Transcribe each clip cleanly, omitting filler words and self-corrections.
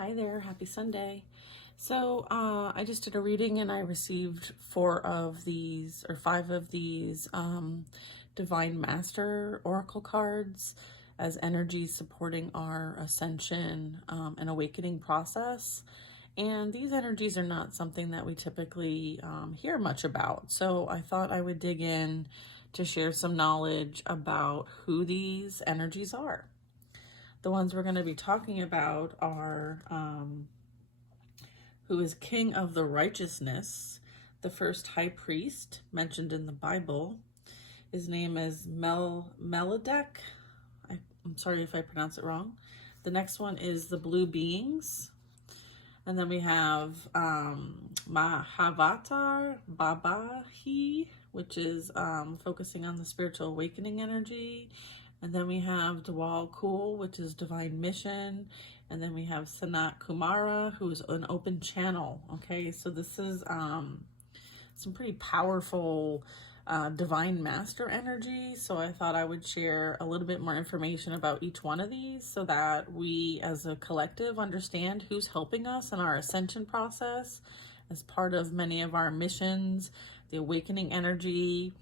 Hi there, happy Sunday. So I just did a reading and I received 5 of these Divine Master Oracle cards as energy supporting our ascension and awakening process. And these energies are not something that we typically hear much about. So I thought I would dig in to share some knowledge about who these energies are. The ones we're going to be talking about are who is King of the Righteousness, the first high priest mentioned in the Bible. His name is Melodek. I'm sorry if I pronounce it wrong. The next one is the Blue Beings. And then we have Mahavatar Babahi, which is focusing on the spiritual awakening energy. And then we have Dwal Kul, which is divine mission. And then we have Sanat Kumara, who is an open channel. Okay, so this is some pretty powerful divine master energy. So I thought I would share a little bit more information about each one of these so that we as a collective understand who's helping us in our ascension process as part of many of our missions, the awakening energy,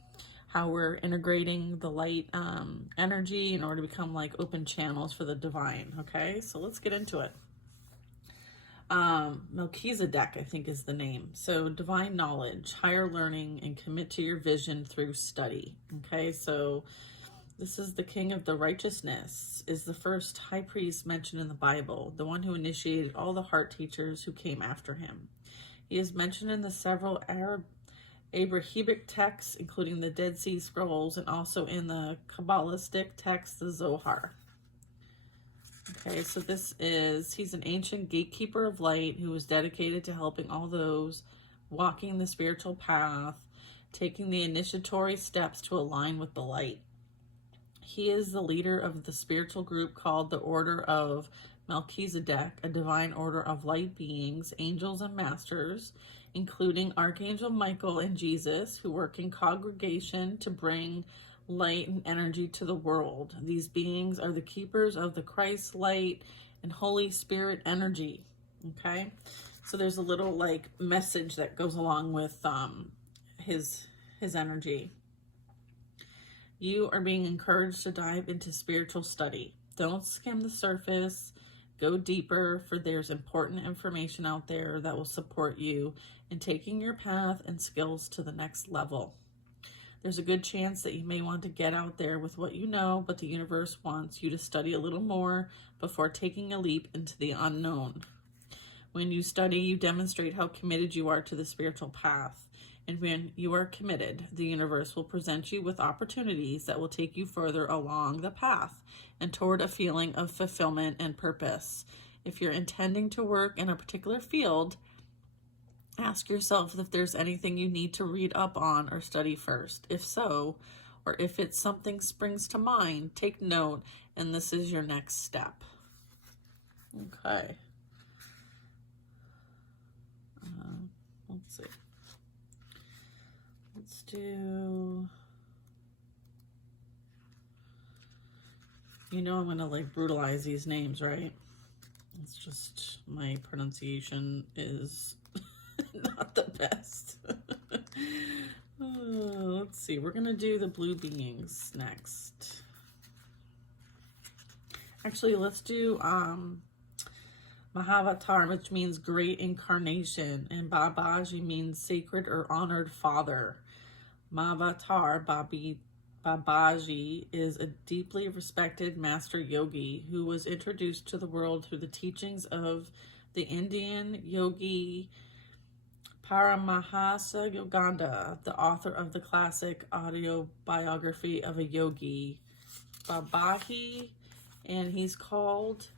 how we're integrating the light energy in order to become like open channels for the divine. Okay, so let's get into it. Melchizedek, I think, is the name. So divine knowledge, higher learning, and commit to your vision through study. Okay, so this is the King of the Righteousness, is the first high priest mentioned in the Bible, the one who initiated all the heart teachers who came after him. He is mentioned in the several Abrahamic texts, including the Dead Sea Scrolls, and also in the Kabbalistic text, the Zohar. Okay, so he's an ancient gatekeeper of light who was dedicated to helping all those walking the spiritual path, taking the initiatory steps to align with the light. He is the leader of the spiritual group called the Order of Melchizedek, a divine order of light beings, angels, and masters, including Archangel Michael and Jesus, who work in congregation to bring light and energy to the world. These beings are the keepers of the Christ light and Holy Spirit energy. Okay, so there's a little like message that goes along with his energy. You are being encouraged to dive into spiritual study. Don't skim the surface. Go deeper, for there's important information out there that will support you in taking your path and skills to the next level. There's a good chance that you may want to get out there with what you know, but the universe wants you to study a little more before taking a leap into the unknown. When you study, you demonstrate how committed you are to the spiritual path. And when you are committed, the universe will present you with opportunities that will take you further along the path and toward a feeling of fulfillment and purpose. If you're intending to work in a particular field, ask yourself if there's anything you need to read up on or study first. If so, or if it's something springs to mind, take note, and this is your next step. Okay. Let's see. Let's do, I'm going to like brutalize these names, right? It's just my pronunciation is not the best. Let's see. We're going to do the Blue Beings next. Actually, let's do Mahavatar, which means great incarnation, and Babaji means sacred or honored father. Mahavatar Babaji is a deeply respected master yogi who was introduced to the world through the teachings of the Indian yogi Paramahasa Yogananda, the author of the classic autobiography of a yogi, Babaji, and he's called,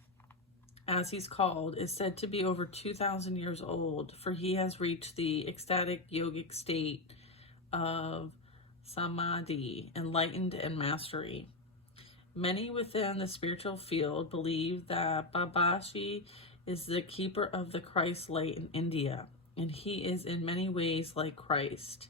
is said to be over 2,000 years old, for he has reached the ecstatic yogic state of samadhi, enlightened and mastery. Many within the spiritual field believe that Babaji is the keeper of the Christ light in India, and he is in many ways like Christ,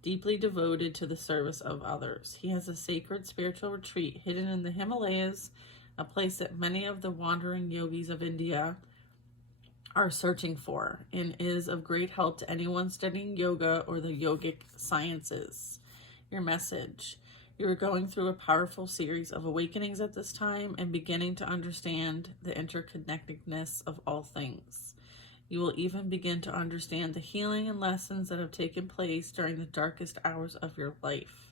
deeply devoted to the service of others. He has a sacred spiritual retreat hidden in the Himalayas, a place that many of the wandering yogis of India are searching for, and is of great help to anyone studying yoga or the yogic sciences. Your message: you are going through a powerful series of awakenings at this time and beginning to understand the interconnectedness of all things. You will even begin to understand the healing and lessons that have taken place during the darkest hours of your life.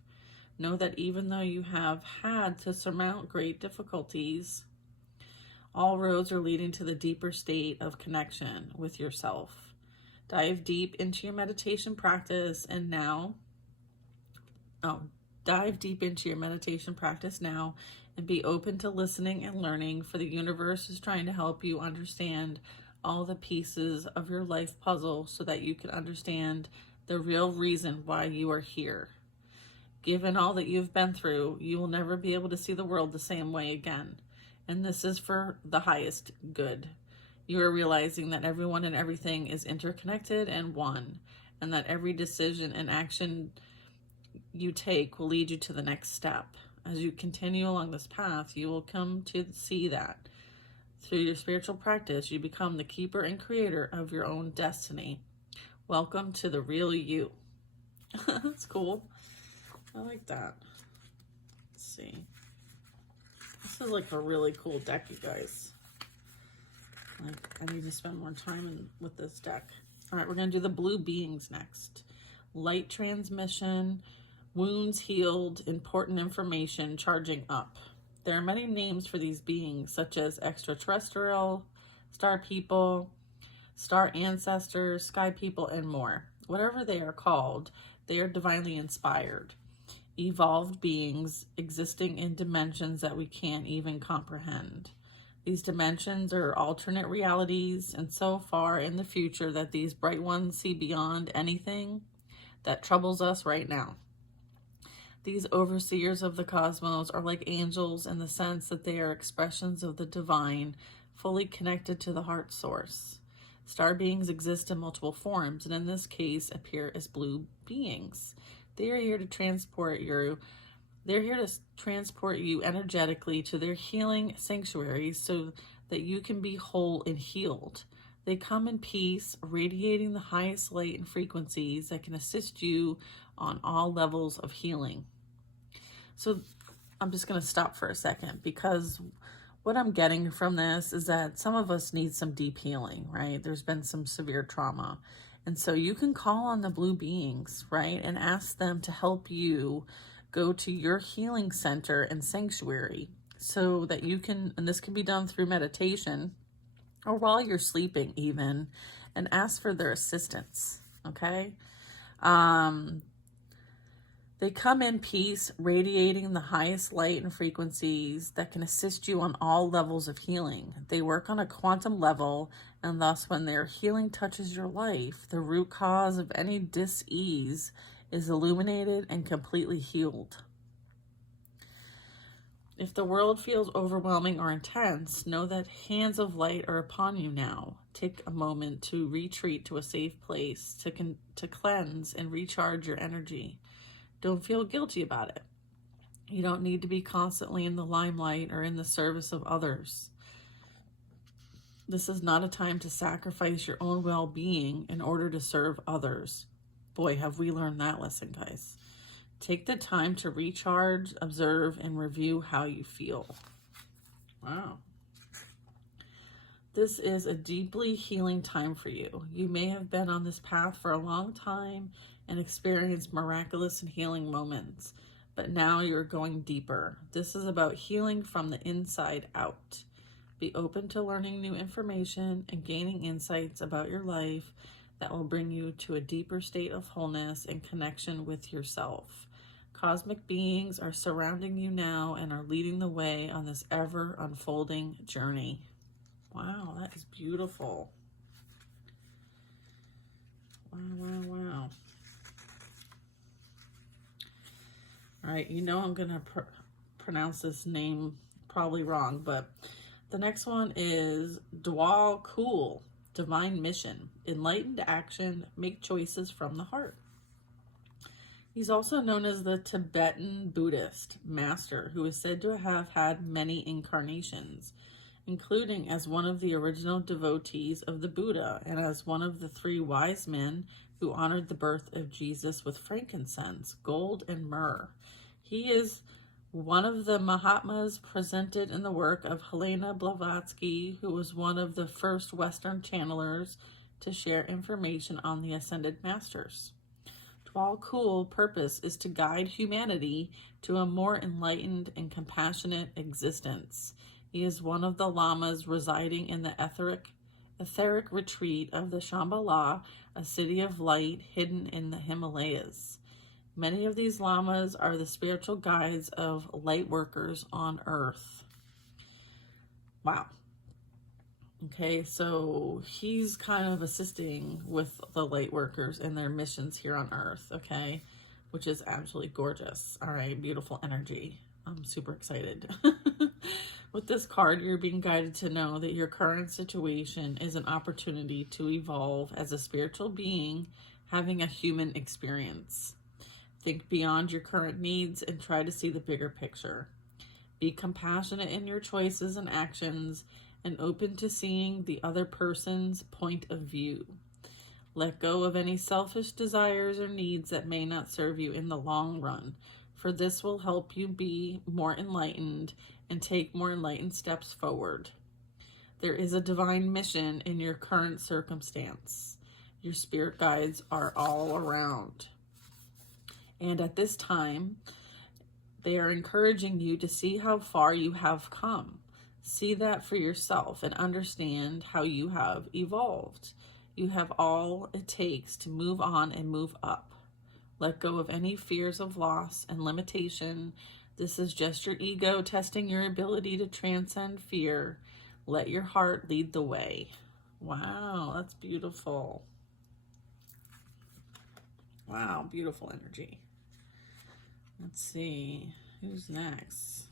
Know that even though you have had to surmount great difficulties, all roads are leading to the deeper state of connection with yourself. Dive deep into your meditation practice dive deep into your meditation practice now and be open to listening and learning, for the universe is trying to help you understand all the pieces of your life puzzle so that you can understand the real reason why you are here. Given all that you've been through, you will never be able to see the world the same way again. And this is for the highest good. You are realizing that everyone and everything is interconnected and one, and that every decision and action you take will lead you to the next step. As you continue along this path, you will come to see that through your spiritual practice, you become the keeper and creator of your own destiny. Welcome to the real you. That's cool. I like that. Let's see. This is like a really cool deck, you guys. Like, I need to spend more time with this deck. All right, we're going to do the blue beings next. Light transmission, wounds healed, important information charging up. There are many names for these beings, such as extraterrestrial, star people, star ancestors, sky people, and more. Whatever they are called, they are divinely inspired, evolved beings existing in dimensions that we can't even comprehend. These dimensions are alternate realities, and so far in the future that these bright ones see beyond anything that troubles us right now. These overseers of the cosmos are like angels in the sense that they are expressions of the divine, fully connected to the heart source. Star beings exist in multiple forms, and in this case appear as blue beings. They are here to transport you. They're here to transport you energetically to their healing sanctuaries so that you can be whole and healed. They come in peace, radiating the highest light and frequencies that can assist you on all levels of healing. So I'm just going to stop for a second, because what I'm getting from this is that some of us need some deep healing, right? There's been some severe trauma. And so you can call on the blue beings, right? And ask them to help you go to your healing center and sanctuary so that you can, and this can be done through meditation or while you're sleeping even, and ask for their assistance, okay? They come in peace, radiating the highest light and frequencies that can assist you on all levels of healing. They work on a quantum level, and thus when their healing touches your life, the root cause of any dis-ease is illuminated and completely healed. If the world feels overwhelming or intense, know that hands of light are upon you now. Take a moment to retreat to a safe place to cleanse and recharge your energy. Don't feel guilty about it. You don't need to be constantly in the limelight or in the service of others. This is not a time to sacrifice your own well-being in order to serve others. Boy, have we learned that lesson, guys. Take the time to recharge, observe, and review how you feel. Wow. This is a deeply healing time for you. You may have been on this path for a long time and experienced miraculous and healing moments, but now you're going deeper. This is about healing from the inside out. Be open to learning new information and gaining insights about your life that will bring you to a deeper state of wholeness and connection with yourself. Cosmic beings are surrounding you now and are leading the way on this ever unfolding journey. Wow, that is beautiful. Wow. All right, you know I'm going to pronounce this name probably wrong, but the next one is Dwal Kul, Divine Mission, Enlightened Action, Make Choices from the Heart. He's also known as the Tibetan Buddhist master, who is said to have had many incarnations, including as one of the original devotees of the Buddha and as one of the 3 wise men who honored the birth of Jesus with frankincense, gold, and myrrh. He is one of the Mahatmas presented in the work of Helena Blavatsky, who was one of the first Western channelers to share information on the Ascended Masters. Dwal Khul's purpose is to guide humanity to a more enlightened and compassionate existence. He is one of the lamas residing in the etheric retreat of the Shambhala, a city of light hidden in the Himalayas. Many of these lamas are the spiritual guides of light workers on Earth. Wow. Okay, so he's kind of assisting with the light workers in their missions here on Earth, okay, which is absolutely gorgeous. All right, beautiful energy. I'm super excited. With this card, you're being guided to know that your current situation is an opportunity to evolve as a spiritual being having a human experience. Think beyond your current needs and try to see the bigger picture. Be compassionate in your choices and actions and open to seeing the other person's point of view. Let go of any selfish desires or needs that may not serve you in the long run, for this will help you be more enlightened and take more enlightened steps forward. There is a divine mission in your current circumstance. Your spirit guides are all around. And at this time, they are encouraging you to see how far you have come. See that for yourself and understand how you have evolved. You have all it takes to move on and move up. Let go of any fears of loss and limitation. This is just your ego testing your ability to transcend fear. Let your heart lead the way. Wow, that's beautiful. Wow, beautiful energy. Let's see, who's next?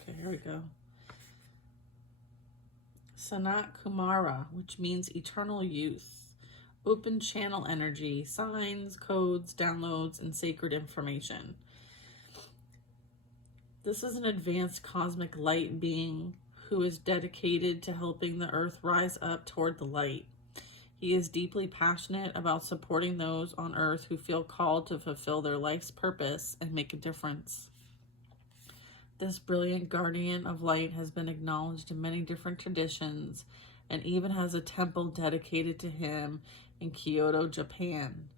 Okay, here we go. Sanat Kumara, which means eternal youth. Open channel energy, signs, codes, downloads, and sacred information. This is an advanced cosmic light being who is dedicated to helping the earth rise up toward the light. He is deeply passionate about supporting those on earth who feel called to fulfill their life's purpose and make a difference. This brilliant guardian of light has been acknowledged in many different traditions and even has a temple dedicated to him in Kyoto, Japan.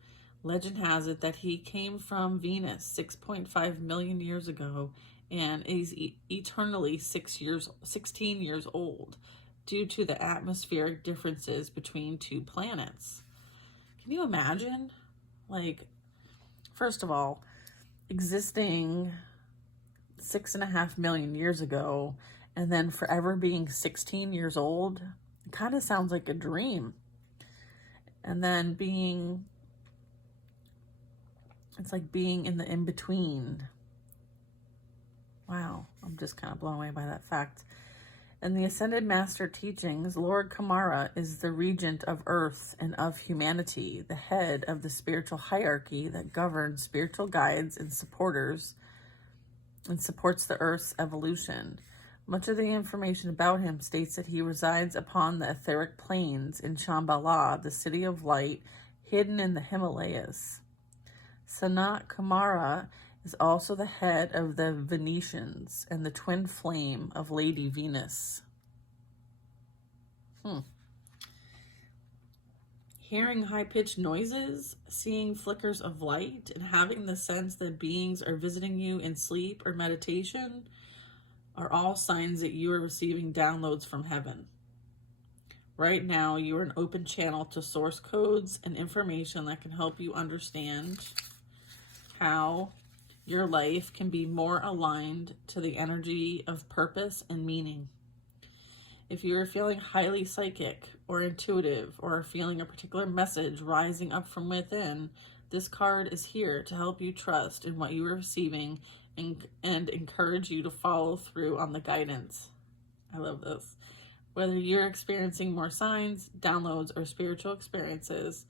Legend has it that he came from Venus 6.5 million years ago and is eternally 16 years old due to the atmospheric differences between 2 planets. Can you imagine? Like, first of all, existing 6.5 million years ago and then forever being 16 years old, it kind of sounds like a dream. And then it's like being in the in-between. Wow, I'm just kind of blown away by that fact. In the Ascended Master teachings, Lord Kumara is the regent of Earth and of humanity, the head of the spiritual hierarchy that governs spiritual guides and supports the Earth's evolution. Much of the information about him states that he resides upon the etheric plains in Shambhala, the city of light, hidden in the Himalayas. Sanat Kumara is also the head of the Venetians and the twin flame of Lady Venus. Hearing high-pitched noises, seeing flickers of light, and having the sense that beings are visiting you in sleep or meditation are all signs that you are receiving downloads from heaven. Right now, you are an open channel to source codes and information that can help you understand how your life can be more aligned to the energy of purpose and meaning. If you are feeling highly psychic or intuitive or are feeling a particular message rising up from within, this card is here to help you trust in what you are receiving and encourage you to follow through on the guidance. I love this. Whether you're experiencing more signs, downloads, or spiritual experiences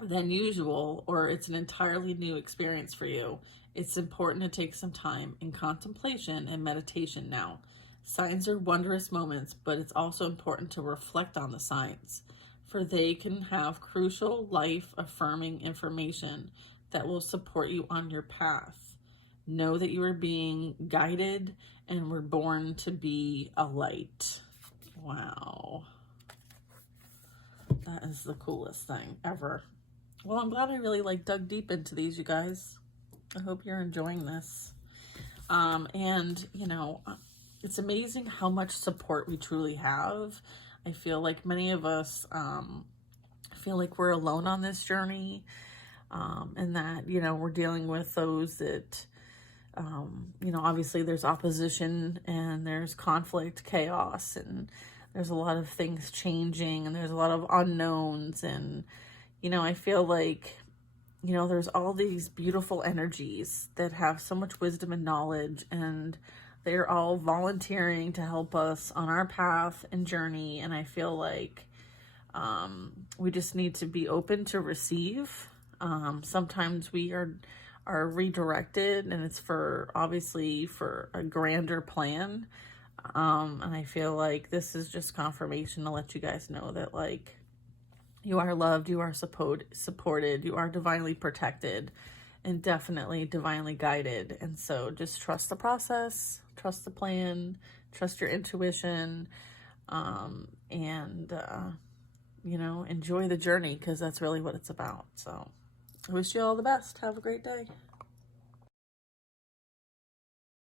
than usual, or it's an entirely new experience for you, It's important to take some time in contemplation and meditation now. Signs are wondrous moments, but it's also important to reflect on the signs, for they can have crucial life-affirming information that will support you on your path. Know that you are being guided and were born to be a light. Wow. That is the coolest thing ever. Well, I'm glad I really dug deep into these, you guys. I hope you're enjoying this. And, you know, it's amazing how much support we truly have. I feel like many of us feel like we're alone on this journey, and that, you know, we're dealing with those that, you know, obviously there's opposition and there's conflict, chaos, and there's a lot of things changing and there's a lot of unknowns. And, you know, I feel like, you know, there's all these beautiful energies that have so much wisdom and knowledge, and they're all volunteering to help us on our path and journey. And I feel like we just need to be open to receive. Sometimes we are redirected, and it's obviously for a grander plan. And I feel like this is just confirmation to let you guys know that, like, you are loved, you are supported, you are divinely protected, and definitely divinely guided. And so just trust the process, trust the plan, trust your intuition, and you know, enjoy the journey, because that's really what it's about. So I wish you all the best. Have a great day.